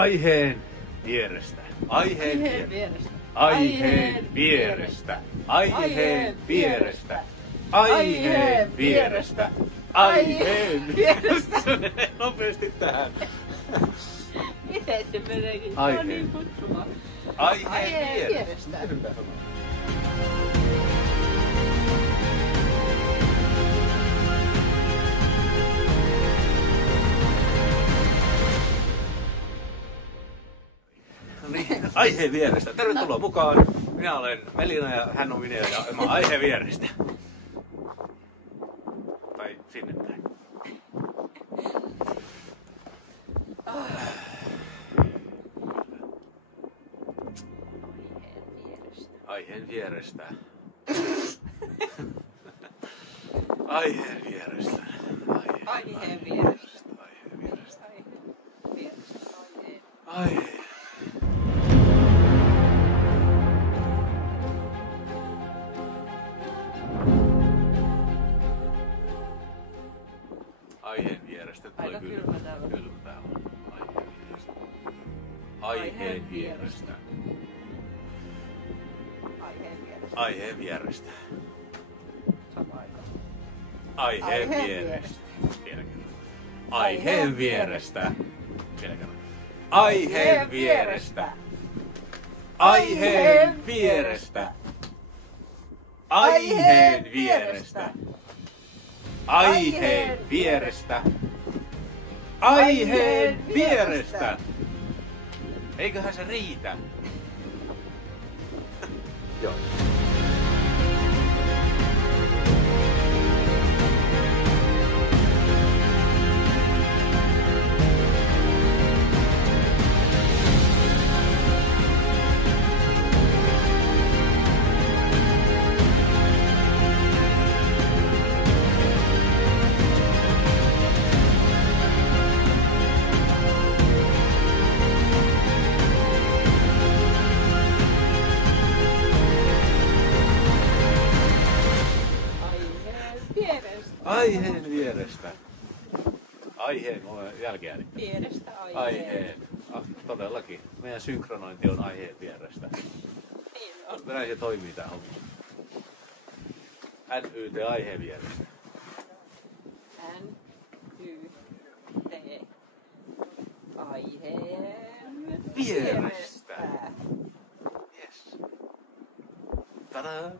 Aiheen vierestä. Aiheen vierestä. Aiheen vierestä. Aiheen vierestä. Aiheen vierestä. Aiheen vierestä. Nopeasti tähän. Miten se meneekin? Se on niin kutsuma. Aiheen vierestä. Niin, Aiheen vierestä. Tervetuloa mukaan. Minä olen Melina ja hän on Minea ja mä Aiheen vierestä. Tai sinne päin. Aiheen vierestä. Aiheen vierestä. Aiheen vierestä. Aiheen vierestä. Aiheen. Aiheen. Aiheen vierestä. Aika kylmä täällä. Kylmä täällä on. Aiheen vierestä. Aiheen vierestä. Aiheen vierestä. Aiheen vierestä. Sama aika. Aiheen vierestä. Vielä kerran. Aiheen vierestä. Vielä kerran. Aiheen vierestä. Aiheen vierestä. Aiheen vierestä. Aiheen vierestä. Aiheen vierestä. Eiköhän se riitä? Joo. Aiheen vierestä. Aiheen, mulla on jälkeääni. Vierestä aiheen. Aiheen. Todellakin. Meidän synkronointi on aiheen vierestä. Niin on. Näin se toimii tää homma. NYT aiheen vierestä. N-Y-T. Aiheen Vierestä. Yes. Tadaa!